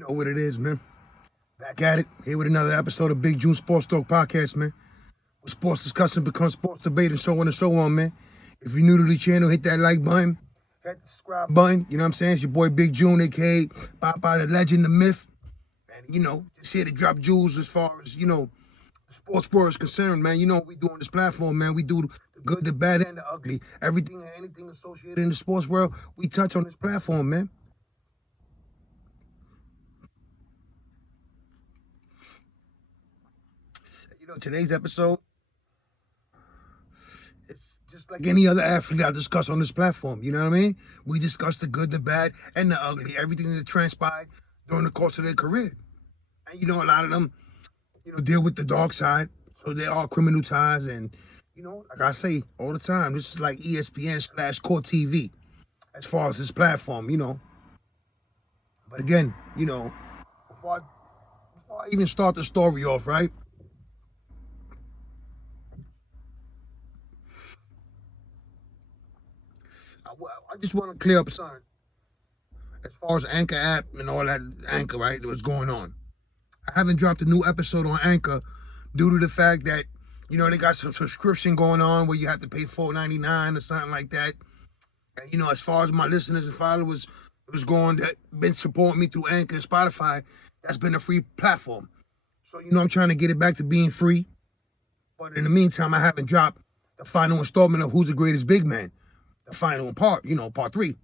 You know what it is, man. Back at it. Here with another episode of Big June Sports Talk Podcast, man. Where sports discussion becomes sports debate and so on and so on, man. If you're new to the channel, hit that like button. Hit the subscribe button. You know what I'm saying? It's your boy Big June, a.k.a. Papa, the legend, the myth. And, you know, just here to drop jewels as far as, you know, the sports world is concerned, man. You know what we do on this platform, man. We do the good, the bad, and the ugly. Everything and anything associated in the sports world, we touch on this platform, man. You know, today's episode, it's just like any other athlete I discuss on this platform. You know what I mean? We discuss the good, the bad, and the ugly. Everything that transpired during the course of their career. And, you know, a lot of them, you know, deal with the dark side. So they are criminal ties. And, you know, like I say all the time, this is like ESPN/Core TV as far as this platform, you know. But again, you know, before I even start the story off, right? I just want to clear up something. As far as Anchor app and all that Anchor, right, that was going on. I haven't dropped a new episode on Anchor due to the fact that, you know, they got some subscription going on where you have to pay $4.99 or something like that. And, you know, as far as my listeners and followers was going that been supporting me through Anchor and Spotify, that's been a free platform. So, you know, I'm trying to get it back to being free. But in the meantime, I haven't dropped the final installment of Who's the Greatest Big Man. The final part, you know, part 3.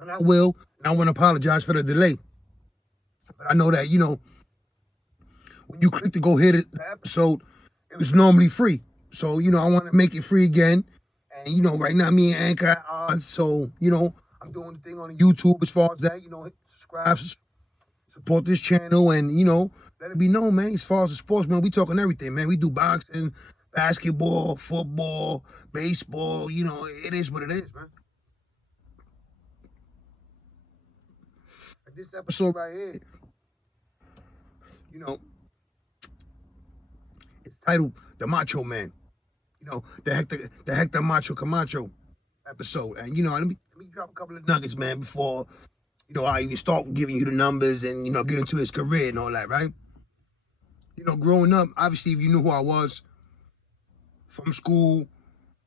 And I will, and I want to apologize for the delay. But I know that, you know, when you click to go hit the episode, it was normally free. So, you know, I want to make it free again. And, you know, right now, me and Anchor are on. So, you know, I'm doing the thing on YouTube as far as that. You know, subscribe, support this channel, and, you know, let it be known, man. As far as the sports, man, we talking everything, man. We do boxing, basketball, football, baseball. You know, it is what it is, man. And this episode right here, you know, it's titled The Macho Man. You know, the Hector Macho Camacho episode. And, you know, let me drop a couple of nuggets, man, before, you know, I even start giving you the numbers and, you know, get into his career and all that, right? You know, growing up, obviously, if you knew who I was from school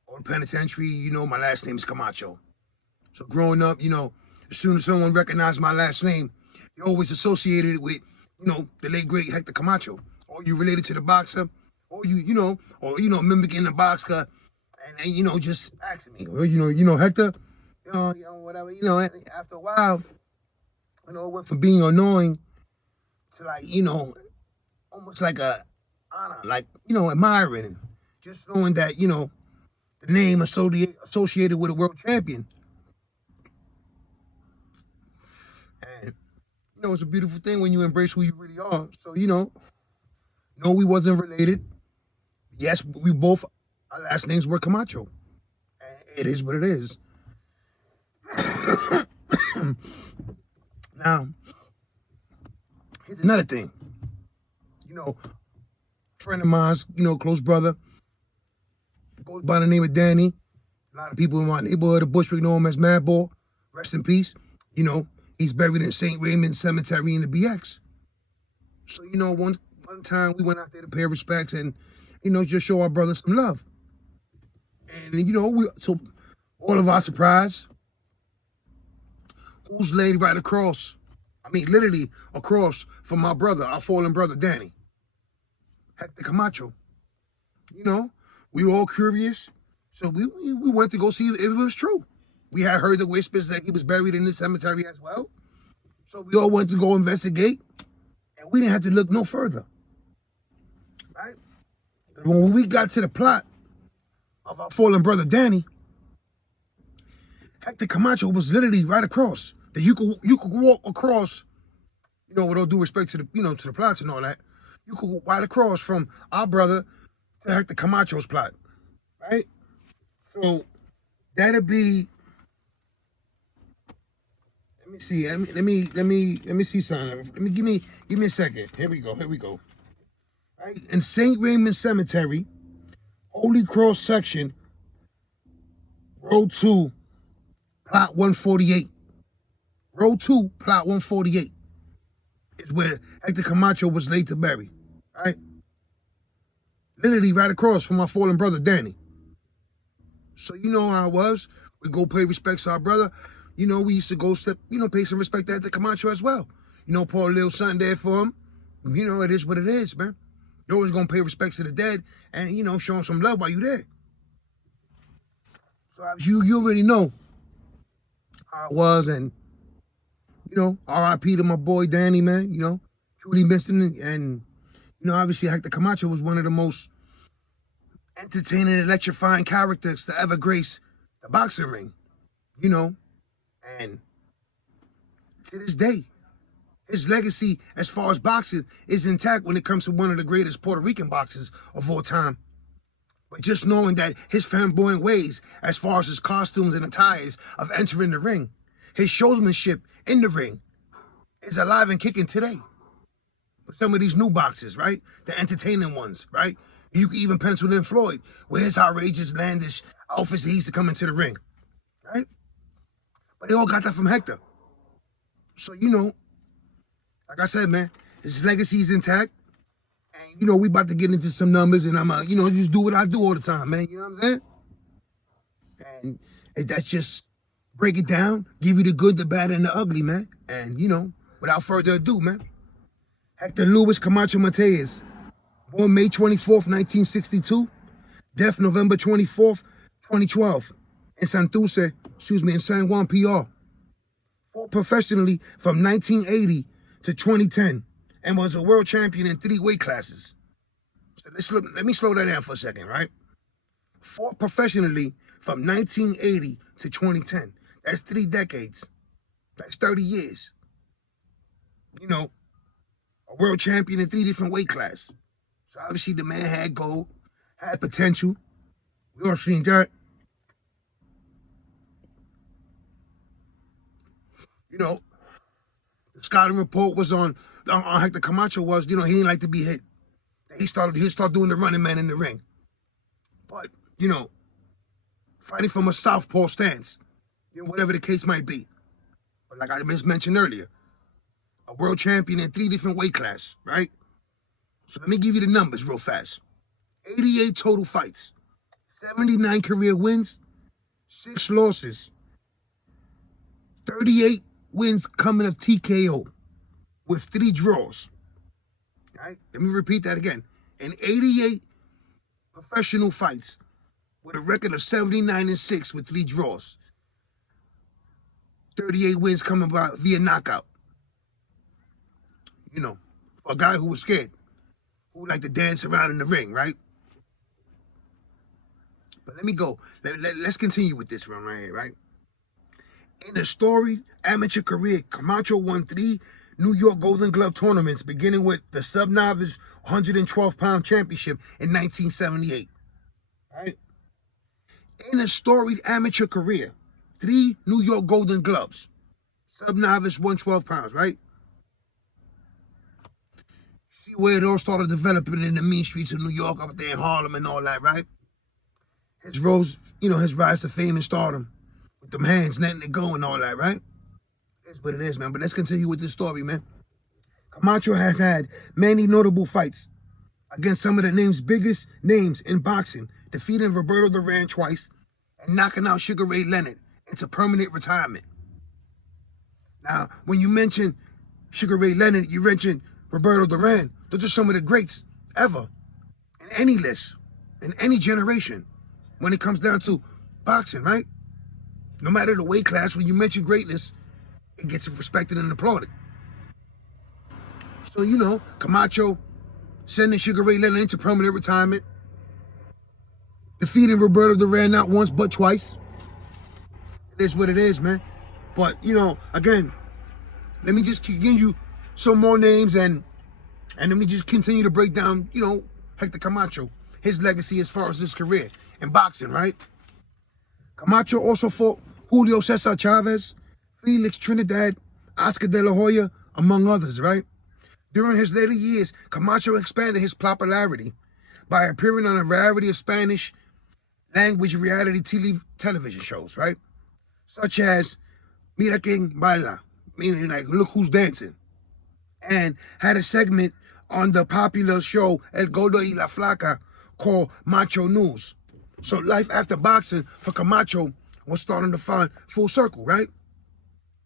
or the penitentiary, you know, my last name is Camacho. So growing up, you know, as soon as someone recognized my last name, they always associated it with, you know, the late, great Hector Camacho. Or you related to the boxer, or you know, mimicking the boxer, and you know, just asking me, well, you know, Hector, you know, whatever, you know, after a while, you know, it went from being annoying to like, you know, almost like a honor, like, you know, admiring, just knowing that, you know, the name associated with a world champion. And, you know, it's a beautiful thing when you embrace who you really are. So, you know, no, we wasn't related. Yes, we both, our last names were Camacho. And it is what it is. Now, here's another thing. You know, a friend of mine's, you know, close brother, goes by the name of Danny. A lot of people in my neighborhood of Bushwick know him as Madball. Rest in peace. You know, he's buried in St. Raymond Cemetery in the BX. So, you know, one time we went out there to pay respects and, you know, just show our brother some love. And, you know, so all of our surprise, who's laid right across, I mean, literally across from my brother, our fallen brother, Danny. Hector Camacho. You know, we were all curious. So we went to go see if it was true. We had heard the whispers that he was buried in the cemetery as well. So we all went to go investigate. And we didn't have to look no further. Right? When we got to the plot of our fallen brother Danny, Hector Camacho was literally right across. That you could walk across, you know, with all due respect to the, you know, to the plots and all that. You could walk right across from our brother to Hector Camacho's plot. Right? So that'd be, let me see. Let me see something. Give me a second. Here we go. Right? In St. Raymond Cemetery, Holy Cross section, Road 2, Plot 148. Road 2, Plot 148. is where Hector Camacho was laid to bury, right? Literally right across from my fallen brother, Danny. So you know how it was. We go pay respects to our brother. You know, we used to go pay some respect to Hector Camacho as well. You know, pour a little something there for him. You know, it is what it is, man. You're always going to pay respects to the dead and, you know, show them some love while you're there. So you already know how it was, and, you know, R.I.P. to my boy Danny, man. You know, truly missed him. And, you know, obviously Hector Camacho was one of the most entertaining, electrifying characters to ever grace the boxing ring. You know, and to this day, his legacy as far as boxing is intact when it comes to one of the greatest Puerto Rican boxers of all time. But just knowing that his flamboyant ways, as far as his costumes and attires of entering the ring, his showmanship in the ring is alive and kicking today. But some of these new boxers, right? The entertaining ones, right? You can even pencil in Floyd with his outrageous, landish outfits that he used to come into the ring, right? But they all got that from Hector. So, you know, like I said, man, his legacy is intact. And, you know, we about to get into some numbers, and I'm, you know, just do what I do all the time, man. You know what I'm saying? And that's just break it down, give you the good, the bad, and the ugly, man. And, you know, without further ado, man, Hector Luis Camacho Mateus, born May 24th, 1962, death November 24th, 2012, in in San Juan, PR. Fought professionally from 1980 to 2010 and was a world champion in 3 weight classes. So let me slow that down for a second, right? Fought professionally from 1980 to 2010. That's 3 decades. That's 30 years. You know, a world champion in 3 different weight classes. So obviously the man had gold, had potential. We all seen that. You know, the scouting report was on Hector Camacho was, you know, he didn't like to be hit. He'd start doing the running man in the ring. But, you know, fighting from a southpaw stance, you know, whatever the case might be. But like I just mentioned earlier, a world champion in 3 different weight classes, right? So let me give you the numbers real fast. 88 total fights, 79 career wins, 6 losses, 38 wins coming of TKO with 3 draws. All right? Let me repeat that again. In 88 professional fights with a record of 79-6 with 3 draws. 38 wins coming about via knockout. You know, for a guy who was scared, who liked to dance around in the ring, right? But let me go. Let's continue with this one right here, right? In a storied amateur career, Camacho won 3 New York Golden Glove tournaments, beginning with the sub-novice 112-pound championship in 1978. Right? In a storied amateur career, 3 New York Golden Gloves, sub-novice 112 pounds, right? See where it all started developing in the mean streets of New York, up there in Harlem and all that, right? His rise to fame and stardom. With them hands letting it go and all that, right? That's what it is, man. But let's continue with this story, man. Camacho has had many notable fights against some of the biggest names in boxing, defeating Roberto Duran twice and knocking out Sugar Ray Leonard into permanent retirement. Now, when you mention Sugar Ray Leonard, you mention Roberto Duran. Those are some of the greats ever in any list, in any generation, when it comes down to boxing, right? No matter the weight class, when you mention greatness, it gets respected and applauded. So, you know, Camacho sending Sugar Ray Leonard into permanent retirement, defeating Roberto Duran not once but twice. It is what it is, man. But, you know, again, let me just give you some more names and let me just continue to break down, you know, Hector Camacho, his legacy as far as his career in boxing, right? Camacho also fought Julio Cesar Chavez, Felix Trinidad, Oscar De La Hoya, among others, right? During his later years, Camacho expanded his popularity by appearing on a variety of Spanish language reality television shows, right? Such as Mira Quien Baila, meaning like, look who's dancing. and had a segment on the popular show El Gordo y la Flaca called Macho News. So life after boxing for Camacho was starting to find full circle, right?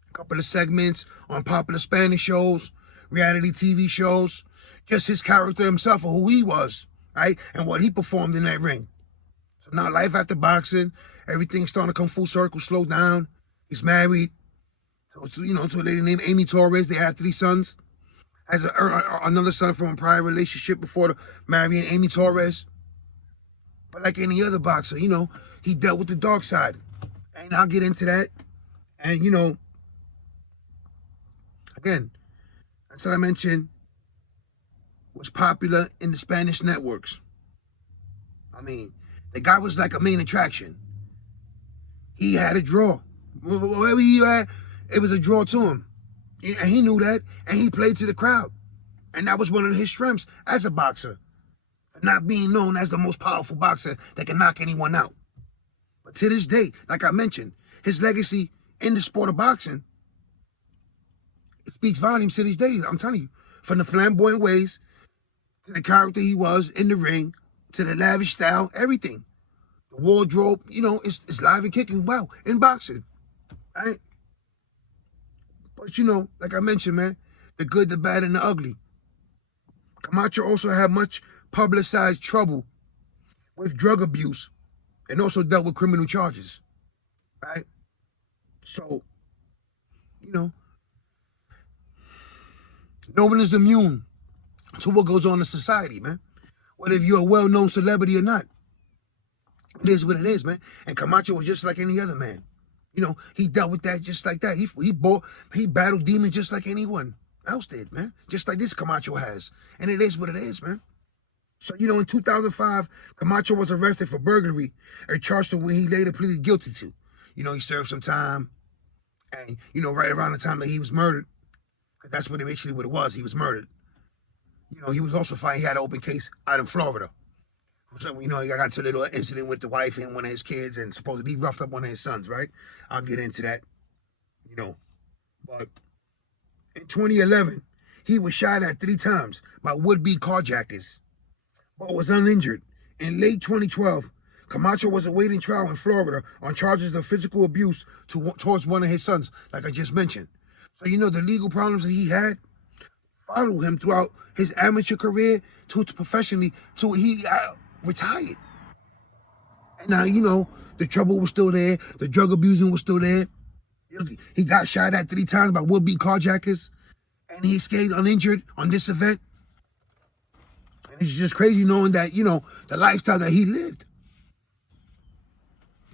A couple of segments on popular Spanish shows, reality TV shows, just his character himself or who he was, right? And what he performed in that ring. So now life after boxing, everything's starting to come full circle, slow down. He's married to a lady named Amy Torres. They have 3 sons. Has another son from a prior relationship before marrying Amy Torres. But like any other boxer, he dealt with the dark side. And I'll get into that. And, again, that's what I mentioned, was popular in the Spanish networks. I mean, the guy was like a main attraction. He had a draw. Wherever he had, it was a draw to him. And he knew that, and he played to the crowd. And that was one of his strengths as a boxer. Not being known as the most powerful boxer that can knock anyone out. But to this day, like I mentioned, his legacy in the sport of boxing, it speaks volumes to these days. I'm telling you, from the flamboyant ways, to the character he was in the ring, to the lavish style, everything. The wardrobe, it's live and kicking well in boxing, right? But like I mentioned, man, the good, the bad, and the ugly. Camacho also had much publicized trouble with drug abuse and also dealt with criminal charges, right? So, no one is immune to what goes on in society, man. Whether if you're a well-known celebrity or not. It is what it is, man. And Camacho was just like any other man. He dealt with that just like that. He battled demons just like anyone else did, man. Just like this Camacho has. And it is what it is, man. So, in 2005, Camacho was arrested for burglary, a charge to what he later pleaded guilty to. He served some time. And, right around the time that he was murdered, that's what it was. He was murdered. He was also fine. He had an open case out in Florida. So, he got into a little incident with the wife and one of his kids, and supposedly he roughed up one of his sons, right? I'll get into that, But in 2011, he was shot at 3 times by would-be carjackers, but was uninjured. In late 2012, Camacho was awaiting trial in Florida on charges of physical abuse towards one of his sons, like I just mentioned. So, the legal problems that he had followed him throughout his amateur career to professionally till he retired. And now, the trouble was still there. The drug abusing was still there. He got shot at 3 times by would-be carjackers, and he escaped uninjured on this event. And it's just crazy knowing that, the lifestyle that he lived.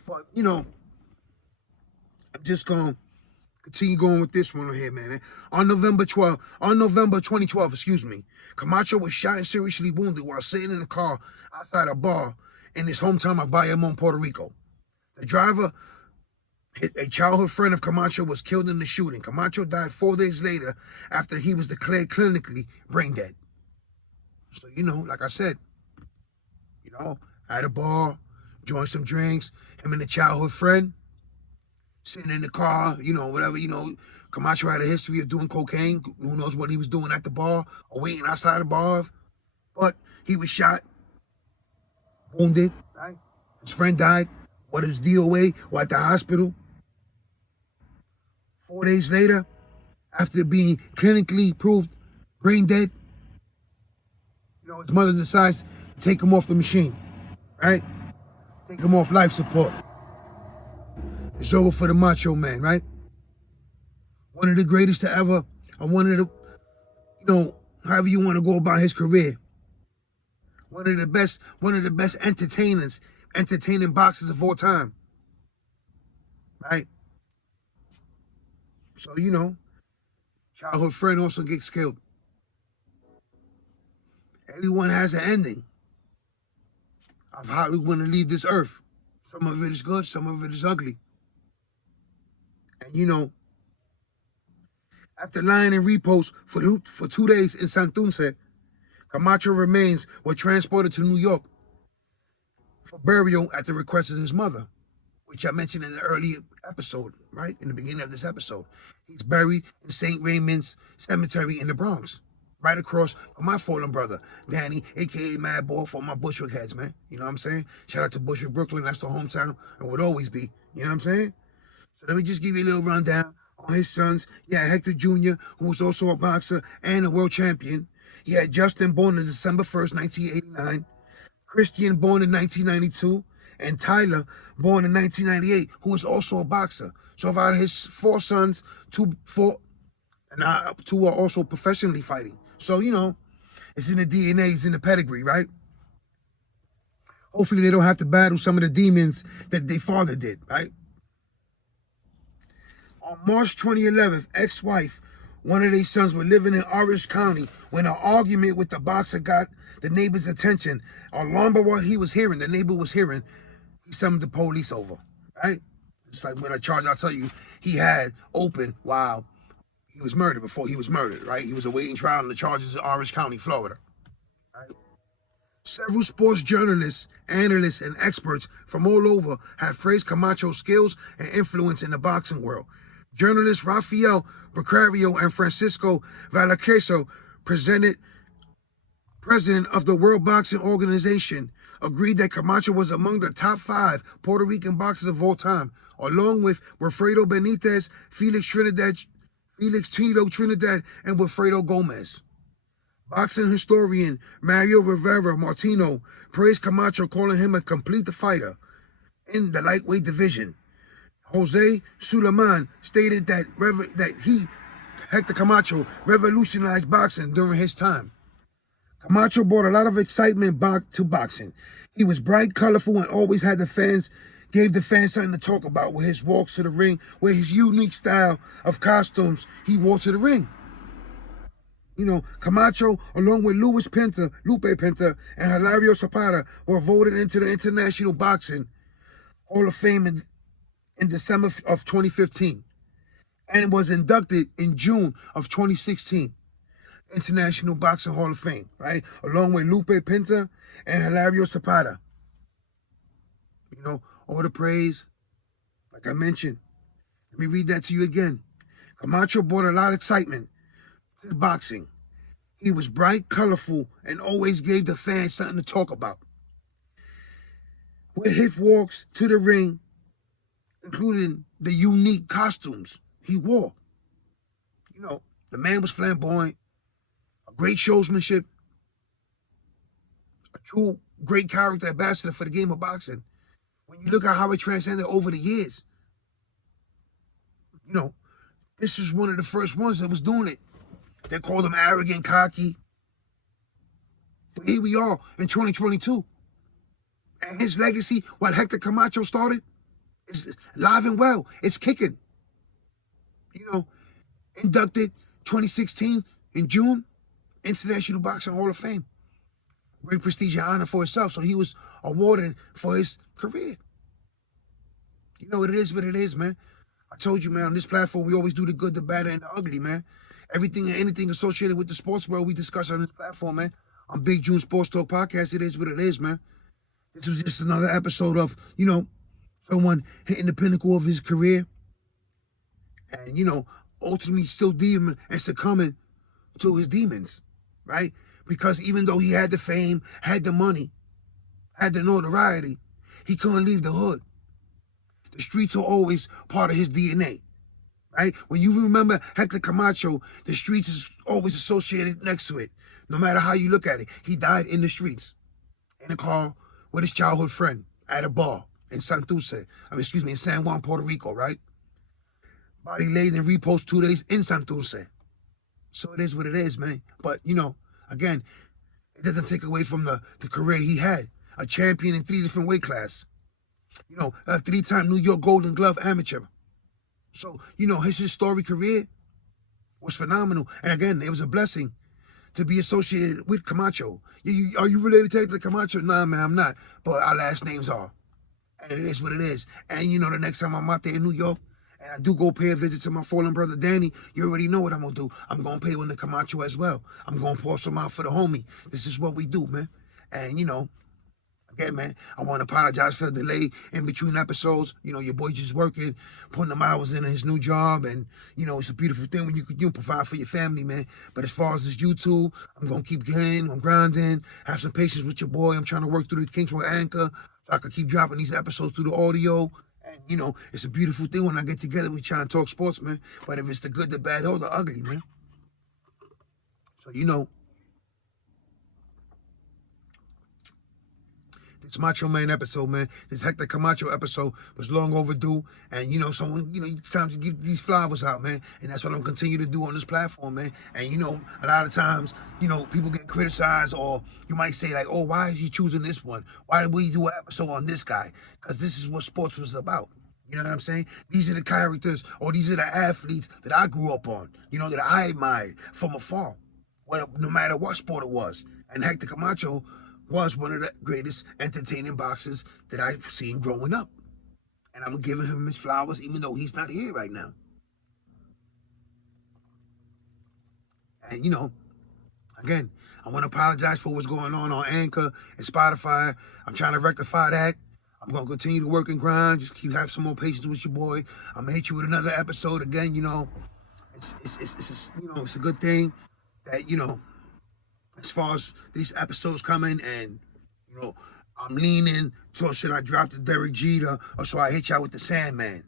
But, I'm just going to continue going with this one here, man. On November 2012, Camacho was shot and seriously wounded while sitting in a car outside a bar in his hometown of Bayamon, Puerto Rico. The driver, a childhood friend of Camacho, was killed in the shooting. Camacho died 4 days later after he was declared clinically brain dead. So, like I said, at a bar, joined some drinks, him and a childhood friend, sitting in the car, whatever, Camacho had a history of doing cocaine. Who knows what he was doing at the bar or waiting outside the bar. But he was shot, wounded, right? His friend died, whether it's DOA or at the hospital. 4 days later, after being clinically proved brain dead, his mother decides to take him off the machine, right? Take him off life support. It's over for the Macho Man, right? One of the greatest to ever, or one of the, however you want to go about his career. One of the best entertaining boxers of all time, right? So, childhood friend also gets killed. Everyone has an ending of how we want to leave this earth. Some of it is good, some of it is ugly. And after lying in repose for 2 days in Santurce, Camacho remains were transported to New York for burial at the request of his mother, which I mentioned in the earlier episode, right? In the beginning of this episode. He's buried in St. Raymond's Cemetery in the Bronx, right across from my fallen brother, Danny, a.k.a. Mad Boy, for my Bushwick heads, man. You know what I'm saying? Shout out to Bushwick, Brooklyn. That's the hometown and would always be. You know what I'm saying? So let me just give you a little rundown on his sons. Yeah, Hector Jr., who was also a boxer and a world champion. He had Justin, born on December 1st, 1989. Christian, born in 1992. And Tyler, born in 1998, who was also a boxer. So out of his 4 sons, 2 fought, and 2 are also professionally fighting. So, you know, it's in the DNA, it's in the pedigree, right? Hopefully they don't have to battle some of the demons that their father did, right? On March 2011, ex-wife, one of their sons, were living in Orange County when an argument with the boxer got the neighbor's attention. Alarmed by what he was hearing, the neighbor was hearing, he summoned the police over, right? It's like when a charge, I'll tell you, he had open while he was murdered, before he was murdered, right? He was awaiting trial on the charges in Orange County, Florida, right? Several sports journalists, analysts, and experts from all over have praised Camacho's skills and influence in the boxing world. Journalists Rafael Becario and Francisco Valaqueso, president of the World Boxing Organization, agreed that Camacho was among the top 5 Puerto Rican boxers of all time, along with Wilfredo Benitez, Felix Tito Trinidad, and Wilfredo Gomez. Boxing historian Mario Rivera Martino praised Camacho, calling him a complete fighter in the lightweight division. Jose Suleiman stated that Hector Camacho, revolutionized boxing during his time. Camacho brought a lot of excitement back to boxing. He was bright, colorful, and always had gave the fans something to talk about with his walks to the ring, with his unique style of costumes he wore to the ring. You know, Camacho, along with Lupe Pinta, and Hilario Zapata, were voted into the International Boxing Hall of Fame in December of 2015, and was inducted in June of 2016. International Boxing Hall of Fame, right? Along with Lupe Pinta and Hilario Zapata. You know, all the praise, like I mentioned. Let me read that to you again. Camacho brought a lot of excitement to boxing. He was bright, colorful, and always gave the fans something to talk about. With his walks to the ring, including the unique costumes he wore. You know, the man was flamboyant, a great showsmanship, a true great character ambassador for the game of boxing. When you look at how it transcended over the years, you know, this is one of the first ones that was doing it. They called him arrogant, cocky. But here we are in 2022. And his legacy, what Hector Camacho started, is alive and well. It's kicking. You know, inducted 2016 in June, International Boxing Hall of Fame. Great prestige and honor for himself. So he was awarded for his career. You know, it is what it is, man. I told you, man, on this platform, we always do the good, the bad, and the ugly, man. Everything and anything associated with the sports world, we discuss on this platform, man. On Big June Sports Talk Podcast, it is what it is, man. This was just another episode of, you know, someone hitting the pinnacle of his career. And, you know, ultimately still demon and succumbing to his demons, right? Because even though he had the fame, had the money, had the notoriety, he couldn't leave the hood. The streets are always part of his DNA, right? When you remember Hector Camacho, the streets is always associated next to it. No matter how you look at it, he died in the streets, in a car with his childhood friend at a bar in San Juan, Puerto Rico, right? Body laid in repose 2 days in Santurce. So it is what it is, man. But, you know, again, it doesn't take away from the career he had. A champion in 3 different weight classes. You know, a 3-time New York Golden Glove amateur. So, you know, his historic career was phenomenal. And again, it was a blessing to be associated with Camacho. Are you related to Hector Camacho? Nah, man, I'm not. But our last names are. And it is what it is. And, you know, the next time I'm out there in New York, and I do go pay a visit to my fallen brother Danny, you already know what I'm going to do. I'm going to pay one to Camacho as well. I'm going to pour some out for the homie. This is what we do, man. And, you know, Again, man, I want to apologize for the delay in between episodes. You know, your boy just working, putting them hours in his new job, and, you know, it's a beautiful thing when you can provide for your family, man. But as far as this YouTube, I'm going to keep going, I'm grinding, have some patience with your boy. I'm trying to work through the kinks with Anchor so I can keep dropping these episodes through the audio. And, you know, it's a beautiful thing when I get together, we try and talk sports, man. But if it's the good, the bad, or the ugly, man. So, you know, this Macho Man episode, man, this Hector Camacho episode was long overdue. And, you know, someone, you know, it's time to give these flowers out, man. And that's what I'm continue to do on this platform, man. And, you know, a lot of times, you know, people get criticized, or you might say, like, oh, why is he choosing this one? Why did we do an episode on this guy? Because this is what sports was about. You know what I'm saying? These are the characters, or these are the athletes that I grew up on, you know, that I admired from afar, well, no matter what sport it was. And Hector Camacho was one of the greatest entertaining boxers that I've seen growing up. And I'm giving him his flowers even though he's not here right now. And, you know, again, I want to apologize for what's going on Anchor and Spotify. I'm trying to rectify that. I'm going to continue to work and grind. Just keep having some more patience with your boy. I'm going to hit you with another episode. Again, you know, it's you know, it's a good thing that, you know, as far as these episodes coming, and, you know, I'm leaning to, should I drop the Derek Jeter, or should I hit y'all with the Sandman?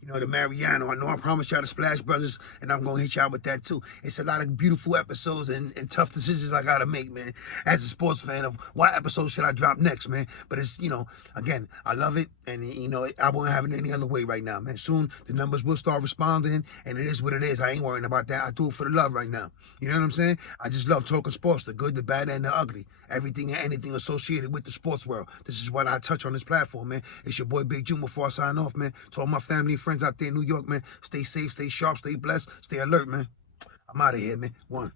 You know, the Mariano. I know I promised y'all the Splash Brothers, and I'm going to hit y'all with that too. It's a lot of beautiful episodes and tough decisions I got to make, man, as a sports fan, of what episode should I drop next, man. But it's, you know, again, I love it, and, you know, I won't have it any other way right now, man. Soon, the numbers will start responding, and it is what it is. I ain't worrying about that. I do it for the love right now. You know what I'm saying? I just love talking sports, the good, the bad, and the ugly. Everything and anything associated with the sports world. This is what I touch on this platform, man. It's your boy Big June. Before I sign off, man, to all my family and friends out there in New York, man, stay safe, stay sharp, stay blessed, stay alert, man. I'm out of here, man. One.